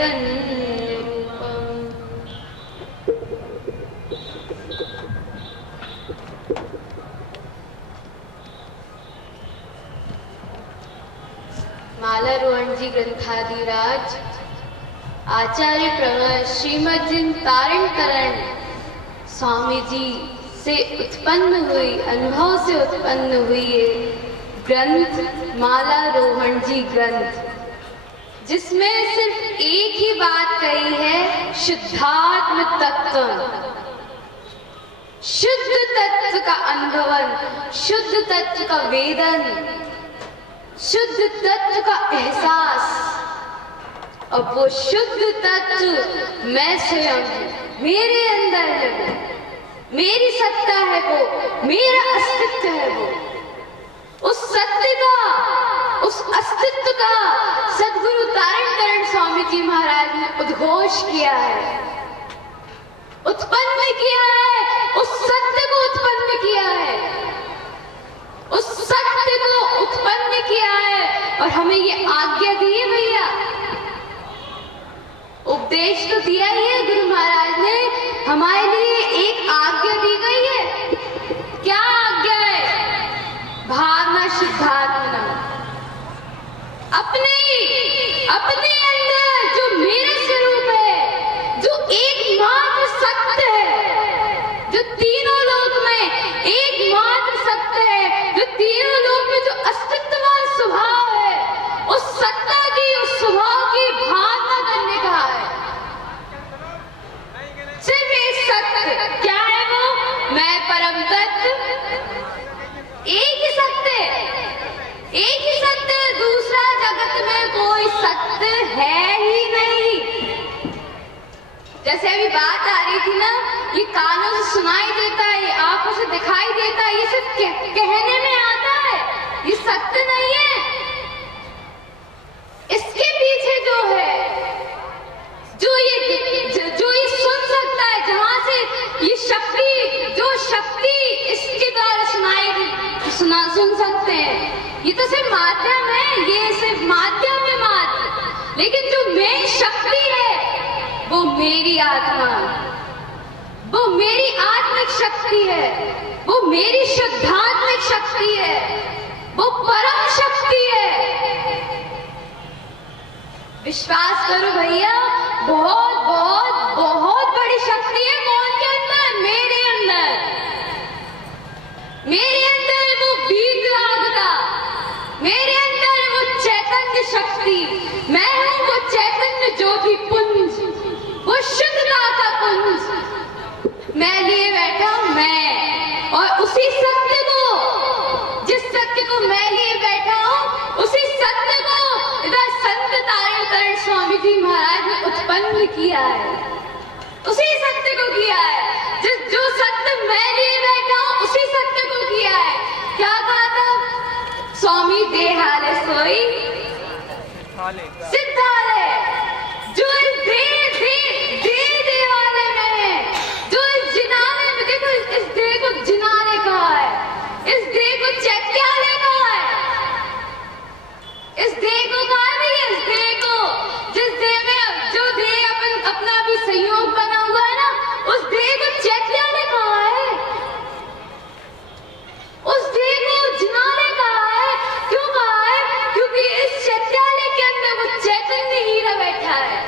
चैतन्य रूपम। माला रोहन जी ग्रंथाधिराज आचार्य प्रवर श्रीमद् तारण स्वामी जी से उत्पन्न हुई, अनुभव से उत्पन्न हुई ये ग्रंथ माला रोहन जी ग्रंथ, जिसमें सिर्फ एक ही बात कही है, शुद्धात्म तत्व, शुद्ध तत्व का अनुभवन, शुद्ध तत्व का वेदन, शुद्ध तत्व का एहसास। और वो शुद्ध तत्व मैं स्वयं हूं, मेरे अंदर है वो, मेरी सत्ता है वो, मेरा अस्तित्व है वो। उस सत्य का, उस अस्तित्व का सद्गुरु तारण स्वामी जी महाराज ने उद्घोष किया है, उत्पन्न किया है, उस सत्य को उत्पन्न किया है, उस सत्य को उत्पन्न किया है। और हमें ये आज्ञा दी है भैया, उपदेश तो दिया ही है गुरु महाराज ने, हमारे लिए एक आज्ञा दी गई है। क्या आज्ञा है? भावना शुद्धात्मा, अपने अंदर जो मेरा स्वरूप है, जो एकमात्र सत्य है, जो तीनों लोक में एकमात्र सत्य है, जो तीनों लोक में जो अस्तित्ववान स्वभाव है, उस सत्ता की, उस स्वभाव की भावना करने का है। सिर्फ एक सत्य, क्या है वो? मैं परम तत्व, एक ही सत्य, एक ही सत्य, दूसरा जगत में कोई सत्य है ही नहीं। जैसे अभी बात आ रही थी ना, ये कानों से सुनाई देता है, ये आंखों से दिखाई देता है, ये सिर्फ कहने में आता है, ये सत्य नहीं है। इसके पीछे जो है, जो ये सुन सकता है, जहां से ये शक्ति, जो शक्ति इसके द्वारा सुन सकते हैं, ये तो सिर्फ माध्यम है, ये सिर्फ माध्यम है मात्र। लेकिन जो मेन शक्ति है वो मेरी आत्मा, वो मेरी आत्मिक शक्ति है, वो मेरी शुद्धात्मिक शक्ति है, वो परम शक्ति है। विश्वास करो भैया, बहुत बहुत बहुत बड़ी शक्ति है। कौन के अंदर? मेरे अंदर, मेरे अंदर वो वीतरागता, मेरे अंदर वो चैतन्य शक्ति। मैं हूं वो चैतन्य ज्योति पुंज, वो शुद्धता का पुंज मैं लिए बैठा हूं मैं। और उसी सत्य को, जिस सत्य को मैं लिए बैठा हूं, उसी सत्य को इधर संत तारण स्वामी जी महाराज ने उत्पन्न किया है, उसी सत्य को किया है। जो सत्य मैं लिए बैठा हूं, उसी सत्य को किया है। क्या कहा था स्वामी? देहाले सोई सिद्धाले, जो इस देह वाले में है, जो इस जिनाले में, देखो इस देह को जिनाले कहा है, इस देह को चैत्याले कहा है, इस देह को कहा है भैया, इस देह को, जिस देह में, जो देह अपना भी संयोग बना हुआ है ना, उस देह को चैत्याले कहा है, उस देह को जिनाले कहा है। क्यों कहा है? क्योंकि इस चैत्याले के अंदर वो चैतन्य हीरा बैठा है,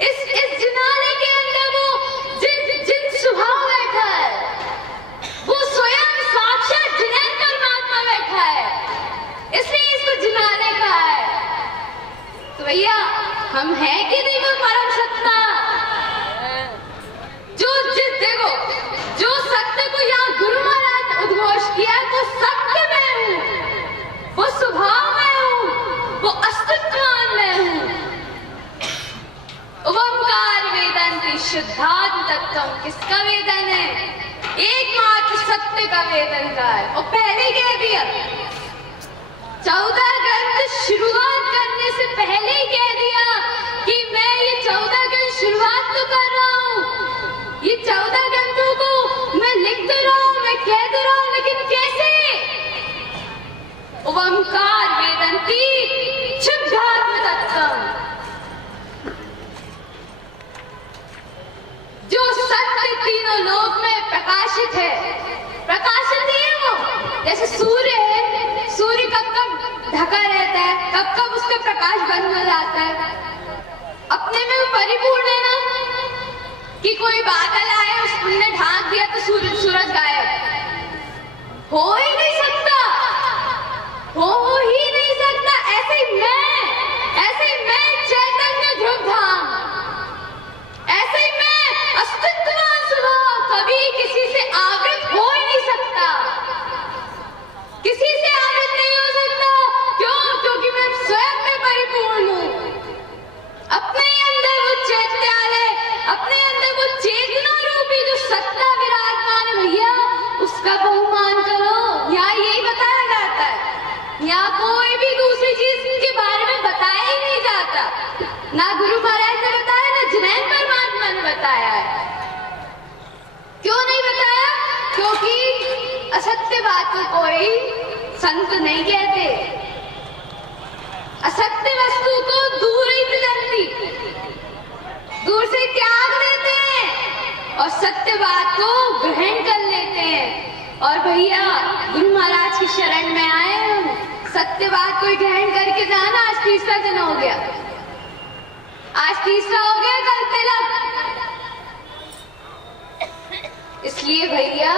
इस जिनाले के अंदर वो जिन स्वभाव बैठा है, वो स्वयं साक्षात जिनेन्द्र परमात्मा बैठा है, इसलिए इसको जिनाले कहा है। तो भैया हम हैं कि नहीं वो परम सत्ता? देखो, जो सत्य को यहाँ गुरु महाराज ने उद्घोष किया, वो सत्य में हूँ, वो स्वभाव में हूँ, वो अस्तित्ववान में हूँ। ओंकार वेदन्ति शुद्धात्म तत्वम, किसका वेदन है? एकमात्र सत्य का वेदन का है। और पहले कह दिया, 14 ग्रंथ शुरुआत करने से पहले ही कह दिया कि मैं ये 14 ग्रंथ शुरुआत तो कर रहा हूँ, ये 14 ग्रंथों को मैं लिख तो रहा हूँ, मैं कह तो रहा हूँ, लेकिन कैसे? ओंकार वेदन्ति शुद्धात्म तत्वम, प्रकाश बंद हो जाता है। अपने में वो परिपूर्ण है ना कि कोई बादल आए उसने ढांक दिया तो सूरज गायब। हो ही नहीं सकता, हो ही नहीं सकता। ऐसे ही मैं चैतन्य ध्रुव धाम, ऐसे ही मैं अस्तित्ववान स्वभाव कभी किसी से आवृत हो ही नहीं सकता, किसी से आवृत नहीं हो सकता। क्यों? क्योंकि मैं स्वयं में परिपूर्ण हूं। अपने अंदर वो चैत्यालय, अपने अंदर वो चेतना रूपी जो सत्ता विराजमान है भैया, उसका बहुमान करो। यहाँ यही बताया जाता है, यहाँ कोई भी दूसरी चीज के बारे में बताया ही नहीं जाता। ना गुरु महाराज ने बताया, ना जैन परमात्मा ने बताया है। क्यों नहीं बताया? क्योंकि असत्य बात को कोई संत नहीं कहते। असत्य वस्तु को दूर ही जनती, दूर से त्याग देते हैं और सत्य बात को ग्रहण कर लेते हैं। और भैया गुरु महाराज की शरण में आए हम, सत्य बात को ग्रहण करके जाना। आज तीसरा दिन हो गया, आज तीसरा हो गया, कल तिलक। इसलिए भैया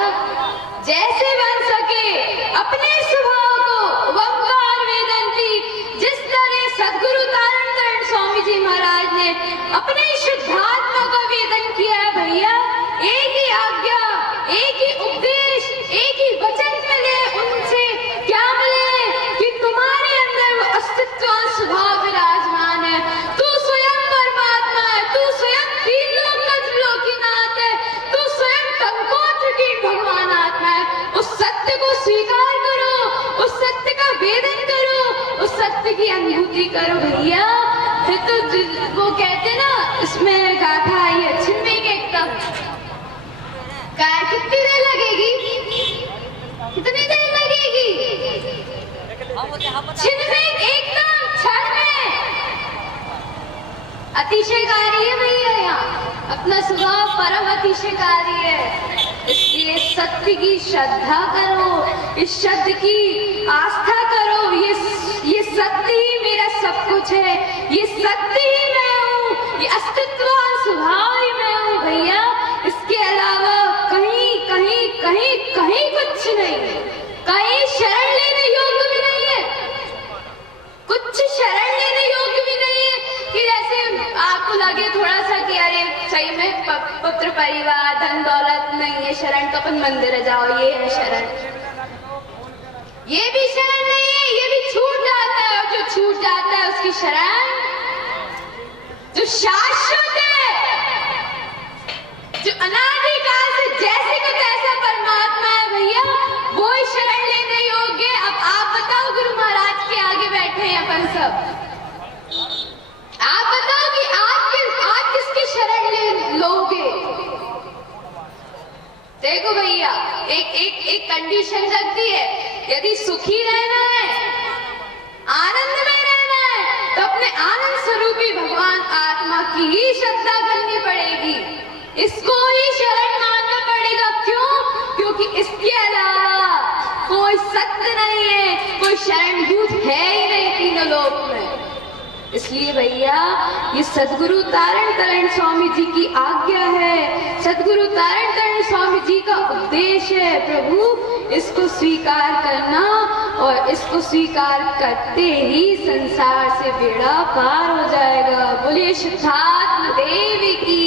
जैसे बन सके अपने स्वभाव को ओंकार वेदंती, जिस तरह सदगुरु तारण तरण स्वामी जी महाराज ने अपने शुद्धात्मा का वेदन किया है भैया। एक ही आज्ञा, एक ही उपदेश, एक ही वचन मिले उनसे। क्या मिले? कि तुम्हारे अंदर वो अस्तित्व स्वभाव विराजमान है। तू स्वयं परमात्मा है, तू स्वयं तीन लोकनाथ है, तू स्वयं टंकोत्र की भगवान आत्मा है। उस सत्य को स्वीकार करो, उस सत्य का वेदन करो, उस सत्य की अनुभूति करो भैया। फिर तो वो कहते ना, इसमें गाथा आई है छिन्नी के एकदम, कितनी देर लगेगी, कितनी देर लगेगी? छिन्नी एकदम क्षण में। अतिशयकारी है भैया, यहाँ अपना स्वभाव परम अतिशयकारी है। इसलिए सत्य की श्रद्धा करो, इस शब्द की आस्था करो। ये सत्य ही मेरा सब कुछ है, ये सत्य ही मैं हूँ, ये अस्तित्ववान स्वभाव ही मैं हूँ भैया। इसके अलावा कहीं कहीं कहीं कहीं कुछ नहीं, कहीं शरण लेने योग्य भी नहीं है, कुछ शरण लेने योग्य भी नहीं है। कि जैसे आपको लगे थोड़ा सा कि अरे सही में पुत्र परिवार धन दौलत नहीं है शरण, तो अपन मंदिर जाओ, ये है शरण। ये भी शरण नहीं है, ये भी छूट जाता है। और जो छूट जाता है उसकी शरण जो शाश्वत है, जो अनादिकाल से जैसे को तैसा परमात्मा है भैया, वो ही शरण लेने योग्य। अब आप बताओ, गुरु महाराज के आगे बैठे हैं अपन सब, आप बताओ कि आप किसकी शरण ले लोगे? देखो भैया, एक कंडीशन लगती है, यदि सुखी रहना है, आनंद में रहना है, तो अपने आनंद स्वरूपी भगवान आत्मा की ही श्रद्धा करनी पड़ेगी, इसको ही शरण मानना पड़ेगा। क्यों? क्योंकि इसके अलावा कोई सत्य नहीं है, कोई शरणभूत है ही नहीं तीनों लोक में। इसलिए भैया ये सदगुरु तारण तरण स्वामी जी की आज्ञा है, सदगुरु तारण तरण स्वामी जी का उपदेश है। प्रभु इसको स्वीकार करना, और इसको स्वीकार करते ही संसार से बेड़ा पार हो जाएगा। बोलिए शुद्धात्म देवी की।